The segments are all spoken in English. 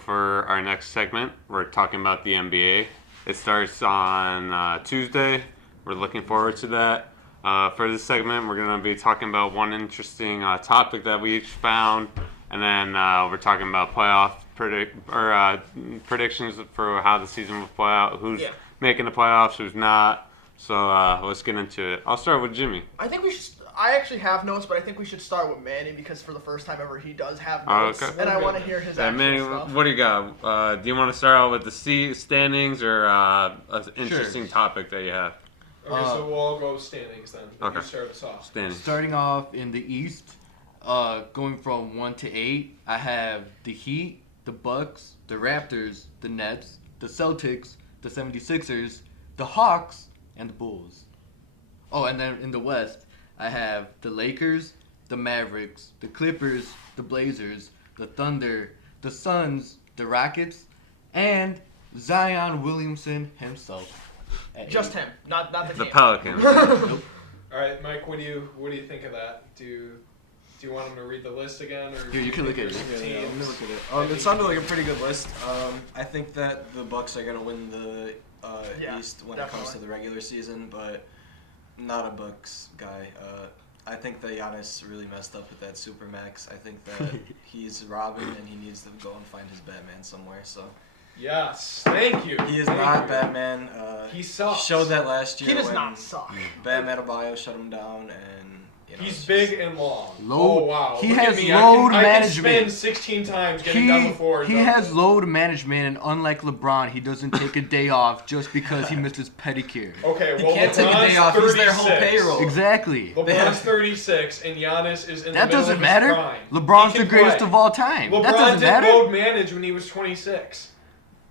For our next segment, we're talking about the NBA. It starts on Tuesday. We're looking forward to that. For this segment, we're going to be talking about one interesting topic that we each found, and then we're talking about playoff predictions for how the season will play out, who's making the playoffs, who's not. So let's get into it. I'll start with Jimmy. I think we should. I actually have notes, but I think we should start with Manny because for the first time ever, he does have notes, and I want to hear his actual Manny, stuff. what do you got? Do you want to start out with the standings or an interesting topic that you have? Okay, so we'll all go standings then. Okay. You start us off. Standings. Starting off in the East, going from 1 to 8, I have the Heat, the Bucks, the Raptors, the Nets, the Celtics, the 76ers, the Hawks, and the Bulls. Oh, and then in the West, I have the Lakers, the Mavericks, the Clippers, the Blazers, the Thunder, the Suns, the Rockets, and Zion Williamson himself. Just him, not the The team. Pelicans. Nope. All right, Mike. What do you think of that? Do you want him to read the list again, or Here, you can look at it. Yeah, I'm gonna look at it. It sounded like a pretty good list. I think that the Bucks are gonna win the East when it comes to the regular season, but not a Bucks guy. I think that Giannis really messed up with that Supermax. I think that he's Robin and he needs to go and find his Batman somewhere. So Yes, thank you. he is Thank not you. Batman. He sucks. Showed that last year. He does when not suck. Bam Adebayo shut him down, and He's big and long. Load- oh wow! he Look has at me. load I can management. spin 16 times getting done before. He has load management, and unlike LeBron, he doesn't take a day off just because he missed his pedicure. Okay, He well, can't take a LeBron's day off. He's their whole 36. payroll. Exactly. LeBron's 36 and Giannis is in That the middle doesn't of matter. his prime. LeBron's He the can greatest play. of all time. LeBron That doesn't didn't matter. load manage when he was 26.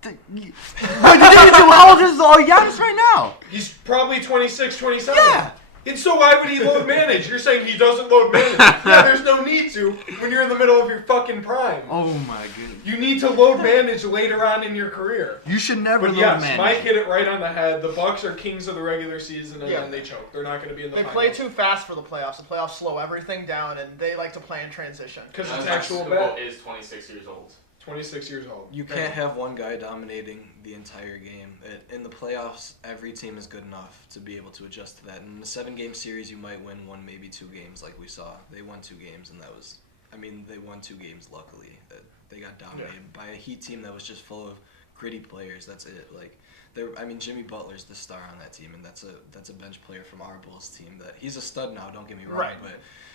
But you didn't do how old is Giannis right now? He's probably 26, 27. Yeah. And so why would he load manage? You're saying he doesn't load manage. Yeah, there's no need to when you're in the middle of your fucking prime. Oh my goodness. You need to load manage later on in your career. You should never But load yes, manage. Mike hit it right on the head. The Bucks are kings of the regular season, and Yeah. then they choke. They're not going to be in the They finals. play too fast for the playoffs. The playoffs slow everything down, and they like to play in transition. Because it's Alex actual Super bet. Bowl is 26 years old. 26 years old. You can't have one guy dominating the entire game. In the playoffs, every team is good enough to be able to adjust to that. In the 7-game series, you might win one, maybe 2 games, like we saw. They won 2 games, and they won 2 games. Luckily, they got dominated by a Heat team that was just full of gritty players. That's it. Jimmy Butler's the star on that team, and that's a bench player from our Bulls team. That he's a stud now. Don't get me wrong, Right. but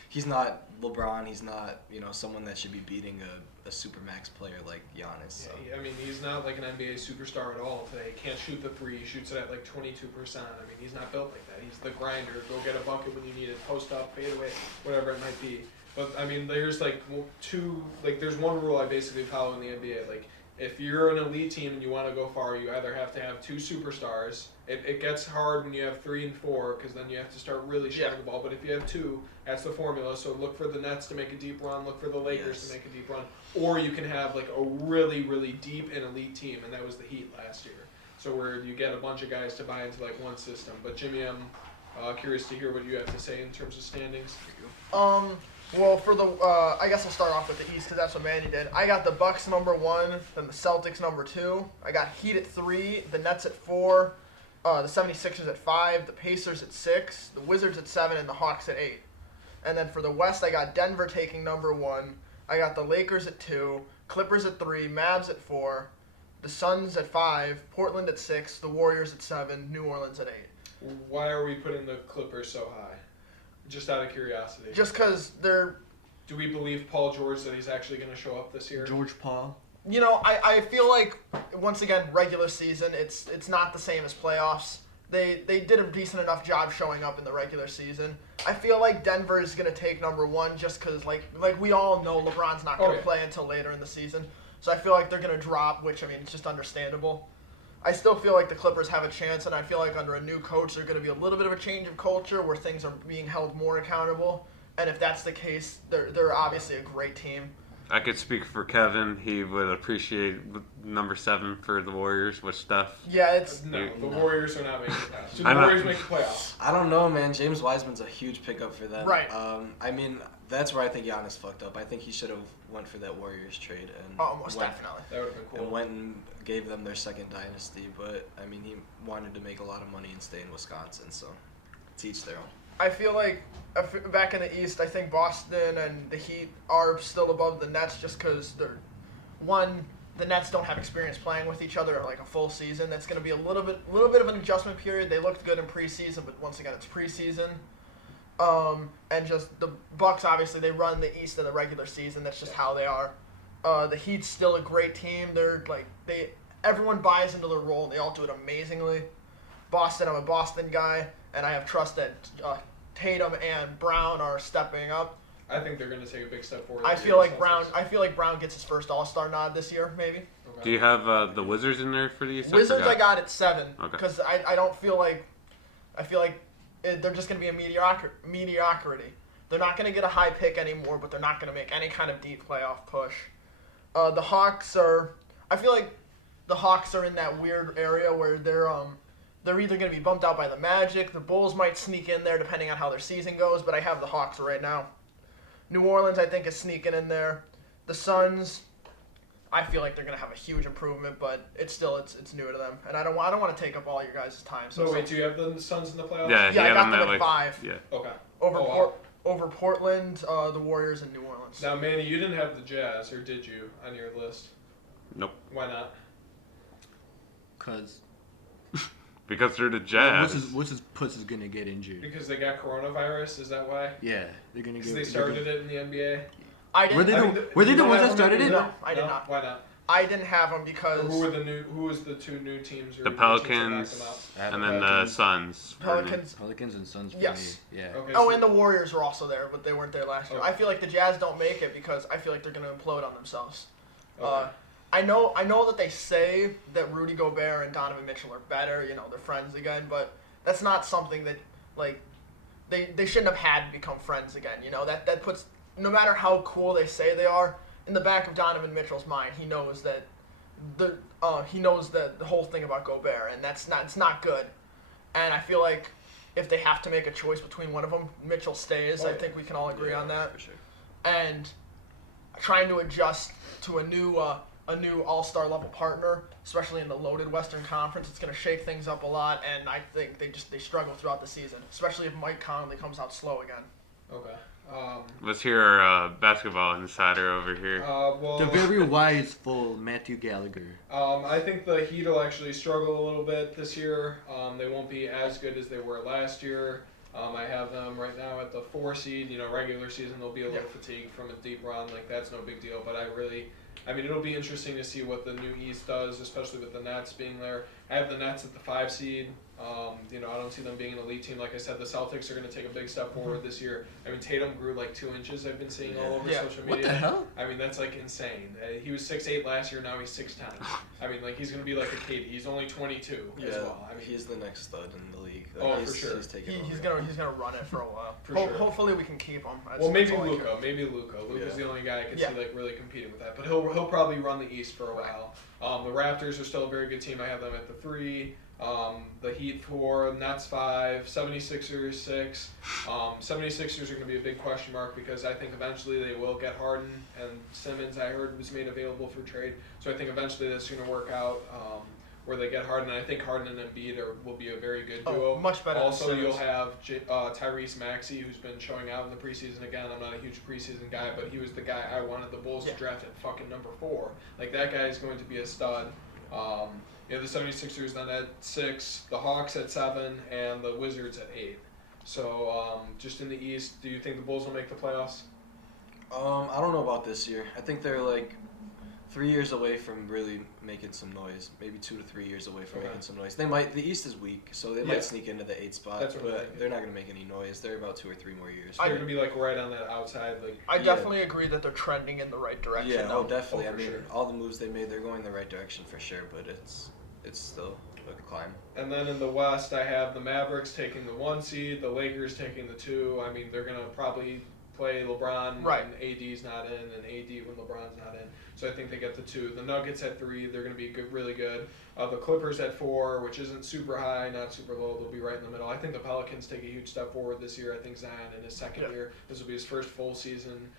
he's not LeBron. He's not someone that should be beating a supermax player like Giannis. So. Yeah, I mean, he's not like an NBA superstar at all today. He can't shoot the 3. He shoots it at like 22%. I mean, he's not built like that. He's the grinder. Go get a bucket when you need it. Post up, fade away, whatever it might be. But I mean, there's there's one rule I basically follow in the NBA. Like, if you're an elite team and you want to go far, you either have to have 2 superstars. It gets hard when you have 3 and 4 because then you have to start really shooting the ball. But if you have 2, that's the formula. So look for the Nets to make a deep run. Look for the Lakers to make a deep run. Or you can have like a really, really deep and elite team, and that was the Heat last year. So where you get a bunch of guys to buy into like one system. But Jimmy, I'm curious to hear what you have to say in terms of standings. Well, for the I guess I'll start off with the East because that's what Manny did. I got the Bucks number 1, then the Celtics number 2. I got Heat at 3, the Nets at 4, the 76ers at 5, the Pacers at 6, the Wizards at 7, and the Hawks at 8. And then for the West, I got Denver taking number 1. I got the Lakers at 2, Clippers at 3, Mavs at 4, the Suns at 5, Portland at 6, the Warriors at 7, New Orleans at 8. Why are we putting the Clippers so high? Just out of curiosity. Just because they're... Do we believe Paul George that he's actually going to show up this year? George Paul. You know, I feel like, once again, regular season, it's not the same as playoffs. They did a decent enough job showing up in the regular season. I feel like Denver is going to take number 1 just because, like we all know, LeBron's not going to play until later in the season. So I feel like they're going to drop, which, I mean, it's just understandable. I still feel like the Clippers have a chance, and I feel like under a new coach, there's going to be a little bit of a change of culture where things are being held more accountable. And if that's the case, they're obviously a great team. I could speak for Kevin. He would appreciate number 7 for the Warriors with Steph. Yeah, it's No, the Warriors are not making the playoffs. So I the know. Warriors make the playoffs. I don't know, man. James Wiseman's a huge pickup for them. Right. I mean, that's where I think Giannis fucked up. I think he should have went for that Warriors trade and almost went, definitely. That would have been and cool. went and gave them their second dynasty. But I mean, he wanted to make a lot of money and stay in Wisconsin, so to each their own. I feel like back in the East, I think Boston and the Heat are still above the Nets just because the Nets don't have experience playing with each other like a full season. That's going to be a little bit of an adjustment period. They looked good in preseason, but once again, it's preseason. And just the Bucks, obviously, they run the East in the regular season. That's just how they are. The Heat's still a great team. Everyone buys into their role. They all do it amazingly. Boston, I'm a Boston guy, and I have trust that Tatum and Brown are stepping up. I think they're going to take a big step forward. I feel like Brown gets his first All-Star nod this year, maybe. Okay. Do you have the Wizards in there for the East? Wizards, I forgot. got at 7 Okay. because I don't feel like they're just going to be a mediocrity. They're not going to get a high pick anymore, but they're not going to make any kind of deep playoff push. The Hawks I feel like the Hawks are in that weird area where they're either going to be bumped out by the Magic. The Bulls might sneak in there depending on how their season goes, but I have the Hawks right now. New Orleans, I think, is sneaking in there. The Suns, I feel like they're going to have a huge improvement, but it's new to them, and I don't want to take up all your guys' time. So Wait, do you have the Suns in the playoffs? Yeah, he I had got them them at at 5 Yeah. Okay. over Portland, the Warriors, and New Orleans. Now, Manny, you didn't have the Jazz, or did you, on your list? Nope. Why not? Because they're the Jazz. What's his puss is gonna get injured? Because they got coronavirus, is that why? Yeah, they're gonna Because get. they started it in the NBA? I Were didn't. they you the don't ones have that started them it? either? No, I did not. Why not? I didn't have them Or because who was the two new teams? Or The teams that knocked Pelicans them out? and then the Suns. Pelicans and Suns. For Yes. Me. Yeah. Okay, Oh, so- and the Warriors were also there, but they weren't there last year. Okay. I feel like the Jazz don't make it because I feel like they're going to implode on themselves. Okay. I know that they say that Rudy Gobert and Donovan Mitchell are better, they're friends again, but that's not something that, like, they shouldn't have had to become friends again, that puts, no matter how cool they say they are, in the back of Donovan Mitchell's mind, he knows that the whole thing about Gobert, and it's not good. And I feel like if they have to make a choice between one of them, Mitchell stays. Oh, I think we can all agree on that. For sure. And trying to adjust to a new all-star level partner, especially in the loaded Western Conference, it's going to shake things up a lot. And I think they struggle throughout the season, especially if Mike Conley comes out slow again. Okay. Let's hear our basketball insider over here. Well, The very wiseful Matthew Gallagher. I think the Heat will actually struggle a little bit this year. They won't be as good as they were last year. I have them right now at the 4 seed. Regular season they'll be a little fatigued from a deep run. Like, that's no big deal. But it'll be interesting to see what the new East does, especially with the Nets being there. I have the Nets at the 5 seed. I don't see them being an elite team. Like I said, the Celtics are going to take a big step forward this year. Tatum grew like 2 inches. I've been seeing all over social media. What the hell? That's like insane. He was 6'8" last year. Now he's 6'10". He's going to be like a kid. He's only 22 as well. He's the next stud in the league. For sure. He's taking He's over. gonna run it for a while. For sure. Hopefully we can keep him. Well, maybe that's all I care. Luka. Maybe Luka. Luka's the only guy I could Yeah. see like really competing with that. But he'll probably run the East for a while. The Raptors are still a very good team. I have them at the 3. The Heat 4, Nets 5, 76ers 6. 76ers are going to be a big question mark because I think eventually they will get Harden, and Simmons, I heard, was made available for trade. So I think eventually that's going to work out where they get Harden. And I think Harden and Embiid will be a very good duo. Much better than Also, Simmons. you'll have Tyrese Maxey, who's been showing out in the preseason again. I'm not a huge preseason guy, but he was the guy I wanted the Bulls to draft at fucking number 4. Like, that guy is going to be a stud. The 76ers then at 6, the Hawks at 7, and the Wizards at 8. So, just in the East, do you think the Bulls will make the playoffs? I don't know about this year. I think they're like 3 years away from really making some noise. Maybe 2 to 3 years away from making some noise. They might. The East is weak, so they might sneak into the 8 spot. That's what I'm but thinking. they're not going to make any noise. They're about 2 or 3 more years. They're going to be like right on that outside. Like, I definitely agree that they're trending in the right direction. Yeah, though. definitely. Oh, for sure. All the moves they made, they're going the right direction for sure. But it's still a climb. and then in the West, I have the Mavericks taking the 1 seed, the Lakers taking the 2. They're going to probably play LeBron Right. when AD's not in, and AD when LeBron's not in. So I think they get the 2. The Nuggets at 3, they're going to be good, really good. The Clippers at 4, which isn't super high, not super low. They'll be right in the middle. I think the Pelicans take a huge step forward this year. I think Zion in his second year. This will be his first full season.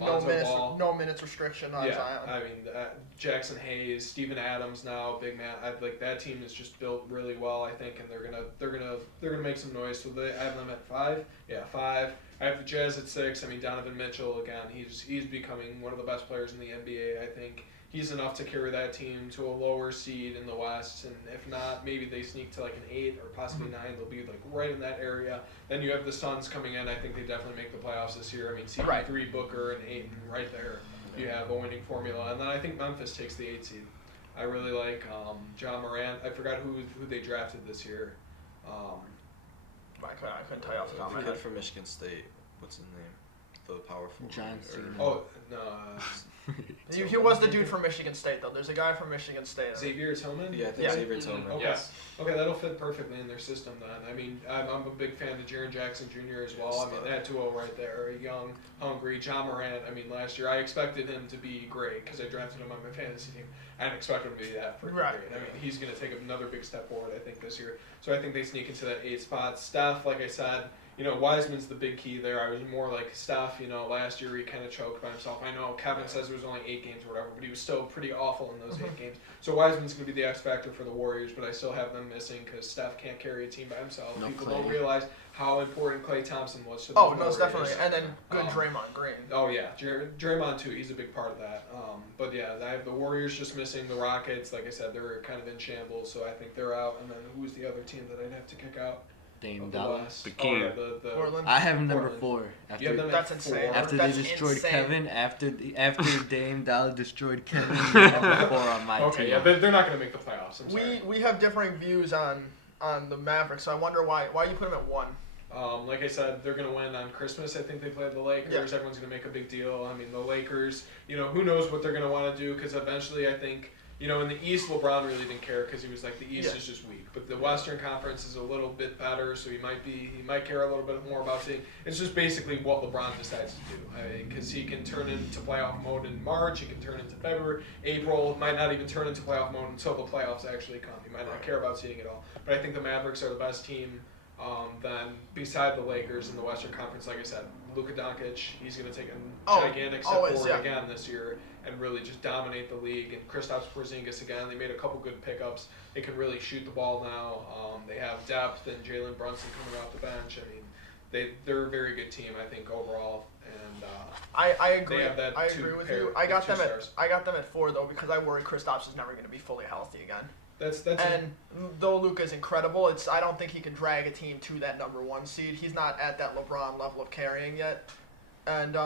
No minutes restriction on Zion. I mean, Jackson Hayes, Steven Adams now, big man. That team is just built really well, I think, and they're gonna make some noise. So I have them at 5. Yeah, 5. I have the Jazz at 6. I mean, Donovan Mitchell again. He's becoming one of the best players in the NBA. I think he's enough to carry that team to a lower seed in the West, and if not, maybe they sneak to like an 8 or possibly 9. They'll be like right in that area. Then you have the Suns coming in. I think they definitely make the playoffs this year. I mean, CP3, Booker, and Ayton right there. You have a winning formula, and then I think Memphis takes the 8 seed. I really like John Morant. I forgot who they drafted this year. I couldn't tell you off the top of my The head. kid from Michigan State. What's his name? The powerful. John Cena. Oh no. He was the dude from Michigan State, though. There's a guy from Michigan State. Xavier Tillman? Yeah, I think Xavier Tillman. Okay. Yes. Okay, that'll fit perfectly in their system then. I mean, I'm a big fan of Jaren Jackson Jr. as well. I mean, that duo right there, young, hungry, John Morant. I mean, last year I expected him to be great because I drafted him on my fantasy team. I didn't expect him to be that freaking great. I mean, he's going to take another big step forward, I think, this year. So I think they sneak into that 8 spot. Steph, like I said, Wiseman's the big key there. I was more like Steph, last year he kind of choked by himself. I know Kevin says it was only 8 games or whatever, but he was still pretty awful in those 8 games. So Wiseman's going to be the X factor for the Warriors, but I still have them missing because Steph can't carry a team by himself. People don't realize how important Klay Thompson was to the Warriors. Most definitely. And then good Draymond Green. Oh, yeah. Draymond, too. He's a big part of that. But, yeah, I have the Warriors just missing. The Rockets, like I said, they're kind of in shambles, so I think they're out. And then who's the other team that I'd have to kick out? Dame Dollar. The King. Portland. I have him number 4. You have them at That's insane. 4? After That's they destroyed insane. Kevin, after Dame Dollar destroyed Kevin, number 4 on my Okay, team. yeah, they're not going to make the playoffs. I'm sorry. We have differing views on the Mavericks, so I wonder why you put them at 1. Like I said, they're going to win on Christmas. I think they play the Lakers. Yeah. Everyone's going to make a big deal. I mean, the Lakers, who knows what they're going to want to do because eventually I think, in the East, LeBron really didn't care because he was like, the East is just weak. But the Western Conference is a little bit better, so he might care a little bit more about seeing. It's just basically what LeBron decides to do. Because he can turn into playoff mode in March, he can turn into February, April, might not even turn into playoff mode until the playoffs actually come. He might not care about seeing it all. But I think the Mavericks are the best team. Then beside the Lakers in the Western Conference, like I said, Luka Doncic, he's going to take a gigantic step forward again this year and really just dominate the league. And Kristaps Porzingis again, they made a couple good pickups. They can really shoot the ball now. They have depth and Jalen Brunson coming off the bench. I mean, they're a very good team, I think, overall. And I agree. They have that I agree with you. I got them at 4 though because I worry Kristaps is never going to be fully healthy again. Though Luka's incredible, I don't think he can drag a team to that number 1 seed. He's not at that LeBron level of carrying yet. And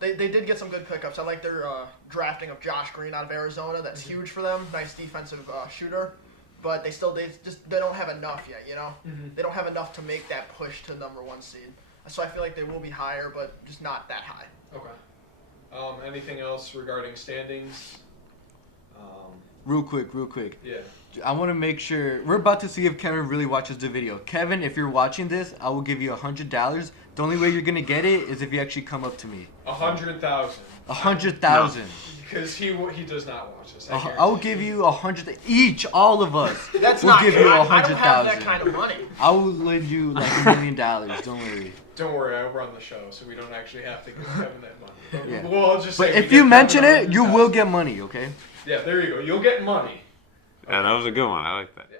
they did get some good pickups. I like their drafting of Josh Green out of Arizona. That's huge for them. Nice defensive shooter. But they don't have enough yet, They don't have enough to make that push to number 1 seed. So I feel like they will be higher, but just not that high. Okay. Anything else regarding standings? Real quick. Yeah. I want to make sure. We're about to see if Kevin really watches the video. Kevin, if you're watching this, I will give you $100. The only way you're going to get it is if you actually come up to me. 100,000. 100,000. Because he does not watch this. I will give you 100. Each, all of us. That's will not give good. you I don't 100,000. have that kind of money. I will lend you like $1 million. Don't worry. Don't worry, I run the show, so we don't actually have to give Kevin that money. Yeah. Well, I'll just But say if you mention it, you will get money. Okay. Yeah, there you go. You'll get money. Yeah, that was a good one. I like that. Yeah.